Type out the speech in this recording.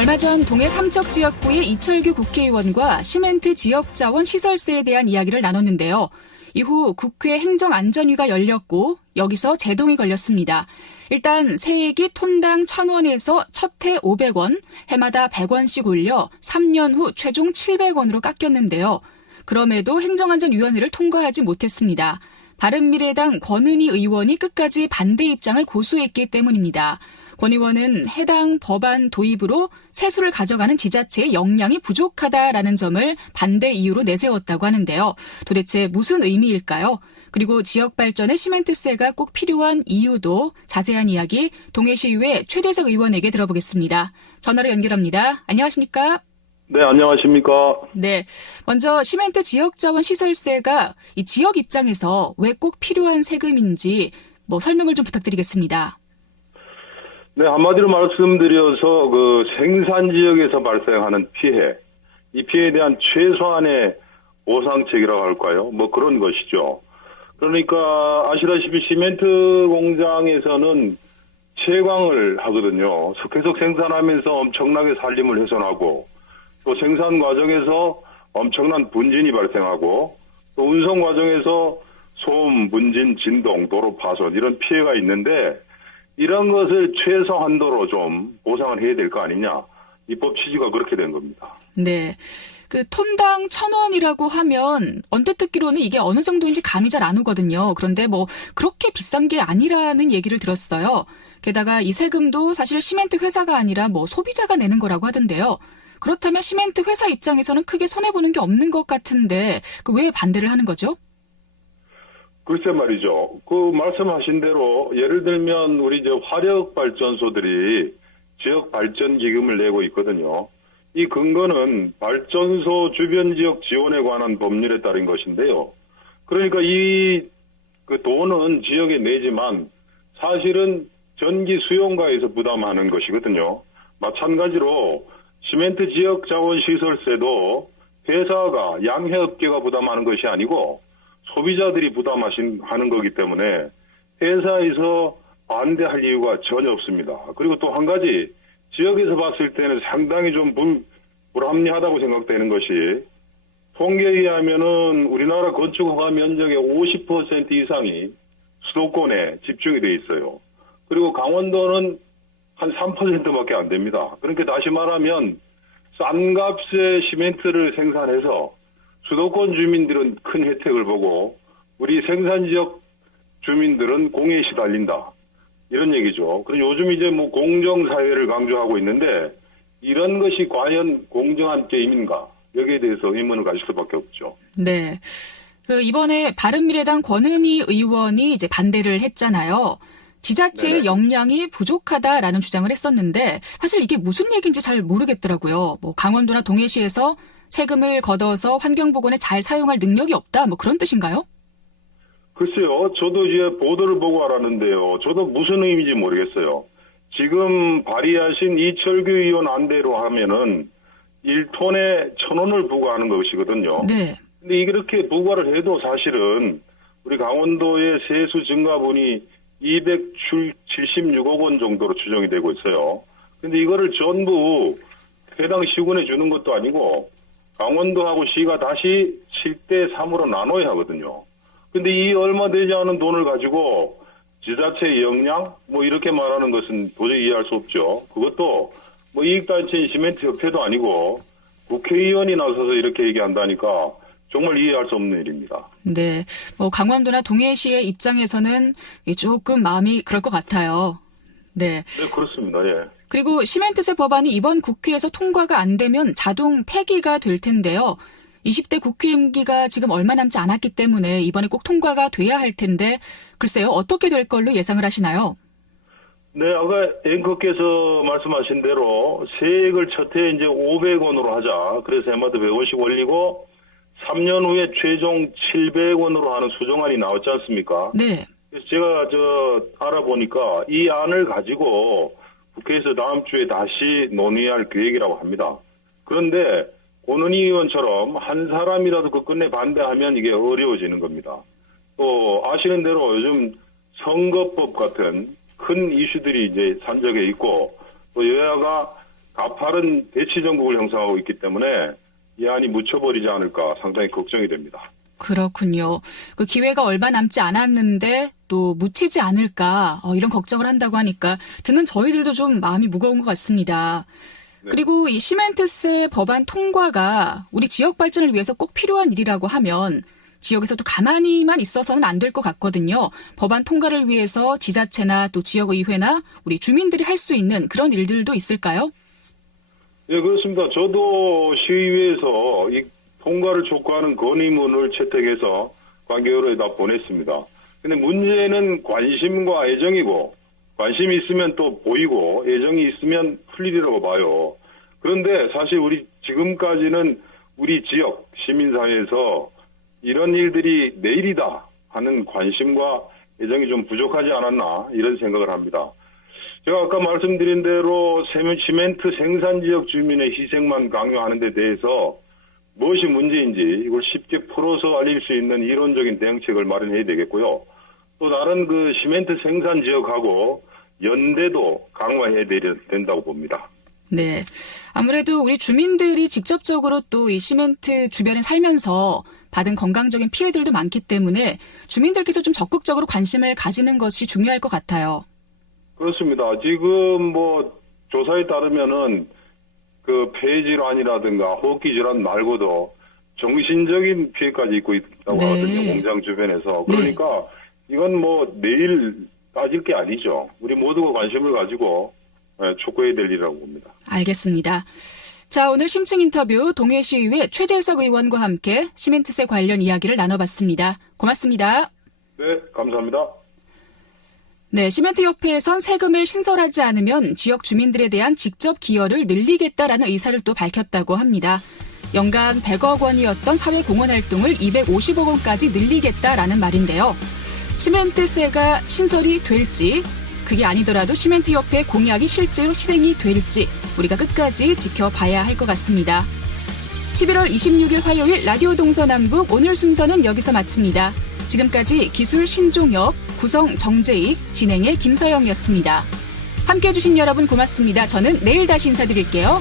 얼마 전 동해 삼척 지역구의 이철규 국회의원과 시멘트 지역자원 시설세에 대한 이야기를 나눴는데요. 이후 국회 행정안전위가 열렸고 여기서 제동이 걸렸습니다. 일단 세액이 톤당 1,000원에서 첫 해 500원, 해마다 100원씩 올려 3년 후 최종 700원으로 깎였는데요. 그럼에도 행정안전위원회를 통과하지 못했습니다. 바른미래당 권은희 의원이 끝까지 반대 입장을 고수했기 때문입니다. 권 의원은 해당 법안 도입으로 세수를 가져가는 지자체의 역량이 부족하다라는 점을 반대 이유로 내세웠다고 하는데요. 도대체 무슨 의미일까요? 그리고 지역 발전에 시멘트세가 꼭 필요한 이유도 자세한 이야기 동해시의회 최재석 의원에게 들어보겠습니다. 전화로 연결합니다. 안녕하십니까? 네, 안녕하십니까? 네, 먼저 시멘트 지역자원 시설세가 이 지역 입장에서 왜 꼭 필요한 세금인지 설명을 좀 부탁드리겠습니다. 네, 한마디로 말씀드려서 생산 지역에서 발생하는 피해, 이 피해에 대한 최소한의 보상책이라고 할까요? 그런 것이죠. 그러니까 아시다시피 시멘트 공장에서는 채광을 하거든요. 계속 생산하면서 엄청나게 산림을 훼손하고 또 생산 과정에서 엄청난 분진이 발생하고 또 운송 과정에서 소음, 분진, 진동, 도로 파손 이런 피해가 있는데 이런 것을 최소 한도로 좀 보상을 해야 될 거 아니냐. 입법 취지가 그렇게 된 겁니다. 네. 톤당 1,000원이라고 하면 언뜻 듣기로는 이게 어느 정도인지 감이 잘 안 오거든요. 그런데 그렇게 비싼 게 아니라는 얘기를 들었어요. 게다가 이 세금도 사실 시멘트 회사가 아니라 소비자가 내는 거라고 하던데요. 그렇다면 시멘트 회사 입장에서는 크게 손해보는 게 없는 것 같은데 왜 반대를 하는 거죠? 글쎄 말이죠. 말씀하신 대로 예를 들면 우리 화력 발전소들이 지역 발전 기금을 내고 있거든요. 이 근거는 발전소 주변 지역 지원에 관한 법률에 따른 것인데요. 그러니까 이 돈은 지역에 내지만 사실은 전기 수용가에서 부담하는 것이거든요. 마찬가지로 시멘트 지역 자원 시설세도 회사가 양해업계가 부담하는 것이 아니고 소비자들이 부담하는 거기 때문에 회사에서 반대할 이유가 전혀 없습니다. 그리고 또 한 가지 지역에서 봤을 때는 상당히 좀 불합리하다고 생각되는 것이 통계에 의하면은 우리나라 건축 허가 면적의 50% 이상이 수도권에 집중이 돼 있어요. 그리고 강원도는 한 3%밖에 안 됩니다. 그러니까 다시 말하면 싼 값에 시멘트를 생산해서 수도권 주민들은 큰 혜택을 보고 우리 생산지역 주민들은 공해에 시달린다. 이런 얘기죠. 그리고 요즘 공정사회를 강조하고 있는데 이런 것이 과연 공정한 게임인가? 여기에 대해서 의문을 가질 수밖에 없죠. 네. 이번에 바른미래당 권은희 의원이 반대를 했잖아요. 지자체의 네네. 역량이 부족하다라는 주장을 했었는데 사실 이게 무슨 얘기인지 잘 모르겠더라고요. 강원도나 동해시에서 세금을 걷어서 환경보건에 잘 사용할 능력이 없다 그런 뜻인가요? 글쎄요. 저도 이제 보도를 보고 알았는데요. 저도 무슨 의미인지 모르겠어요. 지금 발의하신 이철규 의원 안대로 하면은 1톤에 1,000원을 부과하는 것이거든요. 네. 근데 이렇게 부과를 해도 사실은 우리 강원도의 세수 증가분이 276억 원 정도로 추정이 되고 있어요. 근데 이거를 전부 해당 시군에 주는 것도 아니고 강원도하고 시가 다시 7대 3으로 나눠야 하거든요. 근데 이 얼마 되지 않은 돈을 가지고 지자체의 역량 이렇게 말하는 것은 도저히 이해할 수 없죠. 그것도 이익단체인 시멘트협회도 아니고 국회의원이 나서서 이렇게 얘기한다니까 정말 이해할 수 없는 일입니다. 네. 강원도나 동해시의 입장에서는 조금 마음이 그럴 것 같아요. 네. 네, 그렇습니다. 예. 그리고 시멘트세 법안이 이번 국회에서 통과가 안 되면 자동 폐기가 될 텐데요. 20대 국회 임기가 지금 얼마 남지 않았기 때문에 이번에 꼭 통과가 돼야 할 텐데 글쎄요. 어떻게 될 걸로 예상을 하시나요? 네, 아까 앵커께서 말씀하신 대로 세액을 첫 해 이제 500원으로 하자. 그래서 해마다 100원씩 올리고 3년 후에 최종 700원으로 하는 수정안이 나왔지 않습니까? 네. 그래서 제가 알아보니까 이 안을 가지고 국회에서 다음 주에 다시 논의할 계획이라고 합니다. 그런데 권은희 의원처럼 한 사람이라도 끝내 반대하면 이게 어려워지는 겁니다. 또 아시는 대로 요즘 선거법 같은 큰 이슈들이 이제 산적해 있고 또 여야가 가파른 대치 정국을 형성하고 있기 때문에 이 안이 묻혀버리지 않을까 상당히 걱정이 됩니다. 그렇군요. 그 기회가 얼마 남지 않았는데 또 묻히지 않을까 이런 걱정을 한다고 하니까 듣는 저희들도 좀 마음이 무거운 것 같습니다. 네. 그리고 이 시멘트세 법안 통과가 우리 지역 발전을 위해서 꼭 필요한 일이라고 하면 지역에서도 가만히만 있어서는 안 될 것 같거든요. 법안 통과를 위해서 지자체나 또 지역의회나 우리 주민들이 할 수 있는 그런 일들도 있을까요? 예, 그렇습니다. 저도 시의회에서 이 통과를 촉구하는 건의문을 채택해서 관계의료에다 보냈습니다. 근데 문제는 관심과 애정이고, 관심이 있으면 또 보이고, 애정이 있으면 풀리리라고 봐요. 그런데 사실 우리 지금까지는 우리 지역 시민사회에서 이런 일들이 내일이다 하는 관심과 애정이 좀 부족하지 않았나 이런 생각을 합니다. 제가 아까 말씀드린 대로 시멘트 생산지역 주민의 희생만 강요하는 데 대해서 무엇이 문제인지 이걸 쉽게 풀어서 알릴 수 있는 이론적인 대응책을 마련해야 되겠고요. 또 다른 그 시멘트 생산 지역하고 연대도 강화해야 된다고 봅니다. 네. 아무래도 우리 주민들이 직접적으로 또 이 시멘트 주변에 살면서 받은 건강적인 피해들도 많기 때문에 주민들께서 좀 적극적으로 관심을 가지는 것이 중요할 것 같아요. 그렇습니다. 지금 뭐 조사에 따르면은 그 폐질환이라든가 호흡기 질환 말고도 정신적인 피해까지 있고 있다고 네. 하거든요. 공장 주변에서. 그러니까 이건 뭐 내일 따질 게 아니죠. 우리 모두가 관심을 가지고 촉구해야 될 일이라고 봅니다. 알겠습니다. 자, 오늘 심층 인터뷰 동해시의회 최재석 의원과 함께 시멘트세 관련 이야기를 나눠봤습니다. 고맙습니다. 네, 감사합니다. 네, 시멘트협회에선 세금을 신설하지 않으면 지역 주민들에 대한 직접 기여를 늘리겠다라는 의사를 또 밝혔다고 합니다. 연간 100억 원이었던 사회공헌 활동을 250억 원까지 늘리겠다라는 말인데요. 시멘트세가 신설이 될지, 그게 아니더라도 시멘트협회 공약이 실제로 실행이 될지 우리가 끝까지 지켜봐야 할 것 같습니다. 11월 26일 화요일 라디오 동서남북 오늘 순서는 여기서 마칩니다. 지금까지 기술 신종혁, 구성 정재익, 진행의 김서영이었습니다. 함께해 주신 여러분 고맙습니다. 저는 내일 다시 인사드릴게요.